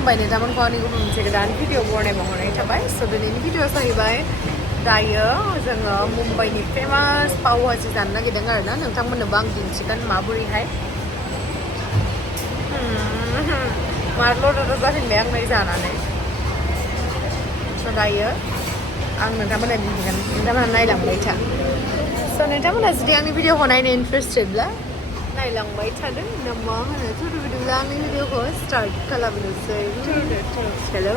खुलुमबाय नोंथांमोनखौ आंनि गुबुन मोनसे गोदान भिडिअ बनाय महरै थाबाय स' दिनैनि भिडिअ जाहैबाय दायो जोङो मुम्बाइनि फेमास पाव भाजि जानो नागिरदों आरोना नोंथांमोननोबो आं दिन्थिगोन माबोरैहाय मारल' जाफिनबाय आं नै जानानै स' दायो आं नोंथांमोननो दिन्थिगोन नोंथांमोना नायलांबाय था स' नोंथांमोना जुदि आंनि भिडिअखौ नायनो इन्टारेस्टेडब्ला नायलांबाय थादो ना मा होनो थुदो बिदिब्ला आंनि भिडिअखौ स्टार्ट खालामनोसै हेलौ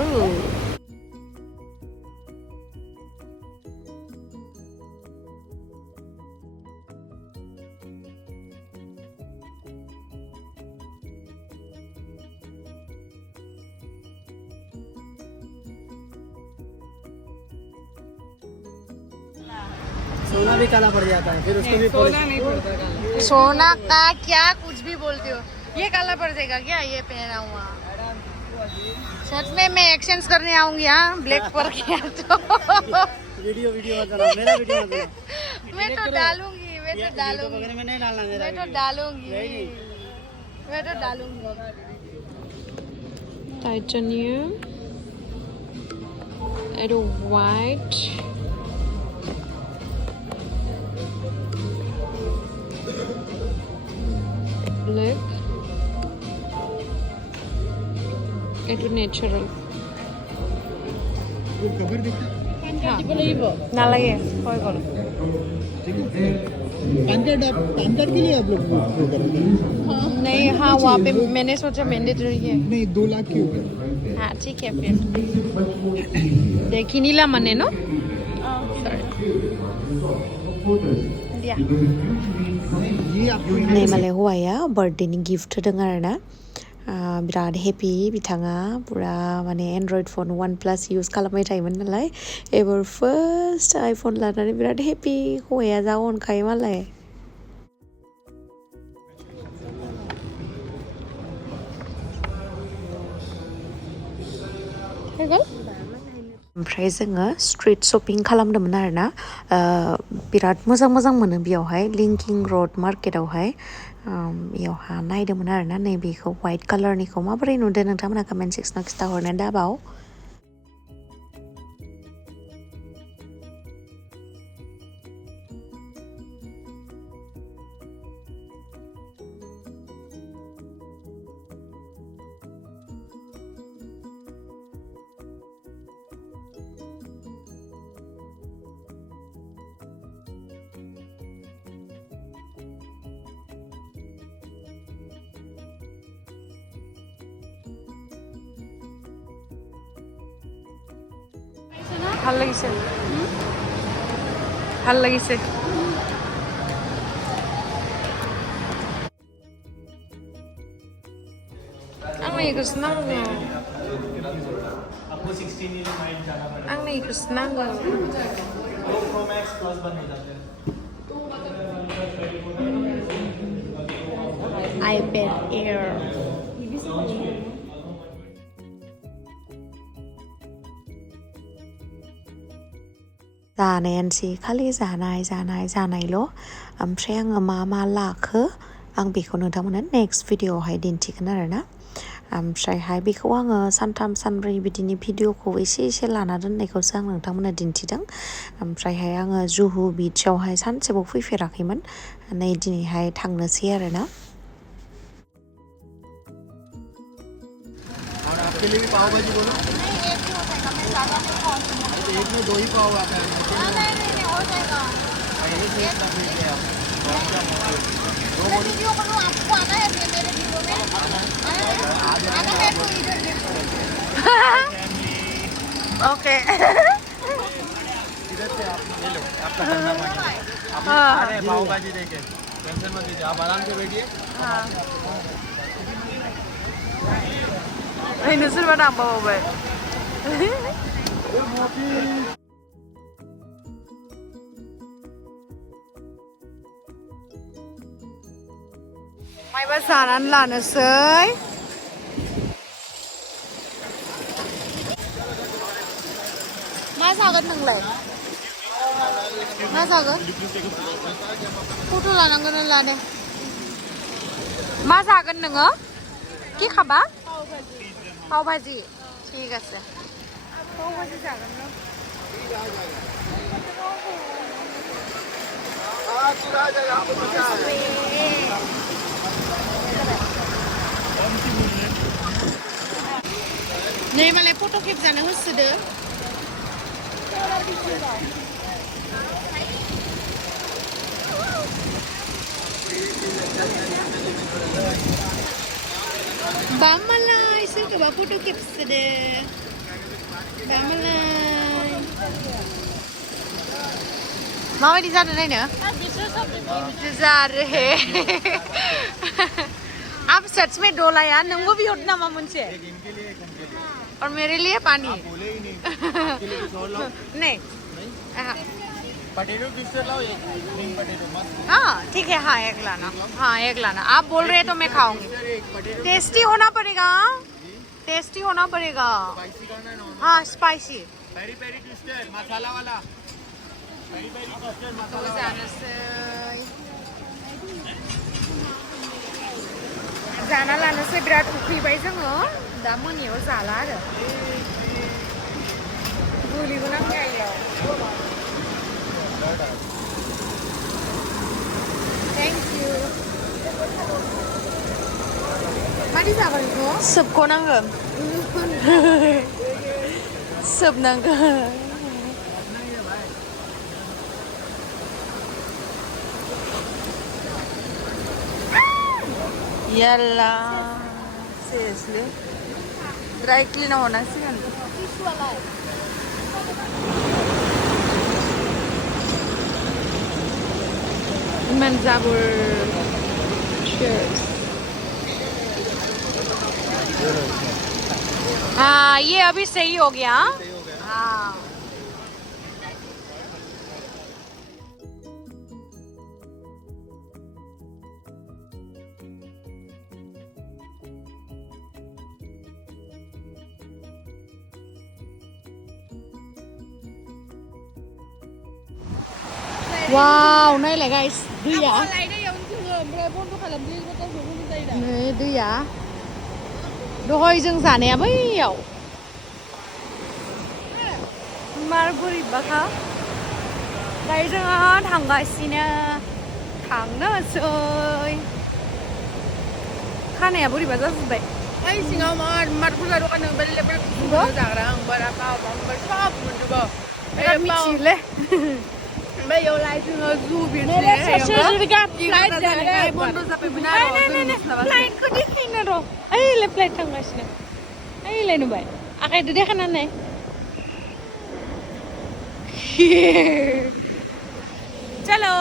सोना भी काला पड़ जाता है फिर उसको भी सोना नहीं पड़ता सोना का क्या कुछ भी बोलते हो ये काला पड़ जाएगा क्या ये पहना हुआ सच में मैं एक्सचेंज करने आऊंगी यहाँ ब्लैक पर क्या तो वीडियो मत बनाओ मेरा वीडियो मत बनाओ मैं तो डालूंगी मैं तो नहीं डालना मेरा मैं तो डालूंगी titanium and white black itu natural खबर देखा ना लगे कोई बोलो पैंथर के लिए आप लोग नहीं हाँ वहाँ पे मैंने सोचा मैंडेटरी है नहीं 2 लाख के ऊपर हाँ ठीक है फिर देखी नीला मने नो दिया नै मालाय हौवाया बार्थडेनि गिफ्ट होदों आरोना बिराद हेपि बिथाङा पुरा माने एन्ड्रइड फन OnePlus इउज खालामबाय थायोमोन नालाय एबार फार्स्ट आइफन लानानै बिराद हेपि हौवाया जा अनखायो मालाय ओमफ्राय जोङो स्ट्रीट शपिं खालामदोंमोन आरोना बिराद मोजां मोनो बेयावहाय लिंकिं रड मार्केटावहाय बेयावहा नायदोंमोन आरोना नैबेखौ वाइट कालारनिखौ माबोरै नुदों नोंथांमोना कमेन्ट सेक्सनाव खिन्थाहरनो दाबाव ভাল লাগিছে ভাল লাগিছে आंनो इखौसो नांगौ आंनो इखौसो नांगौ iPad Air जानायानोसै खालि जानायल' ओमफ्राय आङो मा लाखो आं बेखौ नोंथांमोननो नेक्स्ट भिडिअआवहाय दिन्थिगोन आरोना ओमफ्रायहाय बेखौ आङो सानथाम सानब्रै बिदिनि भिडिअखौ एसे लाना दोननायखौसो आं नोंथांमोननो दिन्थिदों ओमफ्रायहाय आङो जुहु बीचआवहाय सानसेबाव फैफेराखैमोन नै दिनैहाय थांनोसै आरोना और आपके लिए भी पाव भाजी बोलो एक में 2 ही पाव आता है नहीं हो जाएगा वीडियो बनाओ आपको आना है मेरे वीडियो में आना है तो इधर ओके इधर से आप ले लो आपका धंधा पानी आप आ रहे हैं पाव भाजी देके टेंशन मत लीजिए आप आराम से बैठिए Ay, nusur ba nang bababay? May basaran lanasay. Masagot ng light. Masagot? Puto lang ang ganun lade. Masagot na nga? Kika ba? পাও ভাজি ঠিক আছে পাও ভাজি যাবেন না नै मालाय फट' खेबजानो होसोदो बामालाय सोरखौबा फट' खेबसोदो बामालाय माबायदि जादों नायनो बिदि जादों हे आप सच में डोला यार नंगो भी उठना मामा मुझसे और मेरे लिए पानी बोले ही नहीं आपके लिए कुछ और लाओ नहीं पटेटो किससे लाओ एक ग्रीन पटेटो मस्त हाँ ठीक है हाँ एक लाना हाँ एक लाना आप बोल रहे हैं तो मैं खाऊंगी टेस्टी होना पड़ेगा टेस्टी होना पड़ेगा स्पाइसी खाना है नॉर्मल हाँ स्पाइसी पेरी पेरी ट्विस्टेड मसाला वाला पेरी पेरी ट्विस्टेड मसाला जाना लानोसै बिराद उखैबाय जोङो दा मोनायाव जाला आरो गोलैगोन आं गारियाव थेंक इउ मादि जागोन बेखौ सोबख'नांगोन सोबनांगोन याल्ला seriously ड्राई क्लीन होनांसिगोन इमान जाबोर हाँ ये अभी सही हो गया हाँ Wow, नायलाय गाइस दैया नै दैया दहाय जों जानाया बैयाव मार बोरैबाखा दायो जोङो थांगासिनो थांनोसै खानाया बोरैबा जाजोब्बाय ओइ सिङाव मार बुरजा दखान दं बेलेग बेलेग जाग्रा आं बारा पाव सब मोनजोबो बिराद मिथियोलै ओमफ्राय बेयावलाय जोङो जु फ्लाइट जानाय बन्द' जाबायमोन आरो फ्लाइटखौ देखायनो र' ओइलाय फ्लाइट थांगासिनो ओइलाय नुबाय आखाइजों देखायनानै चलो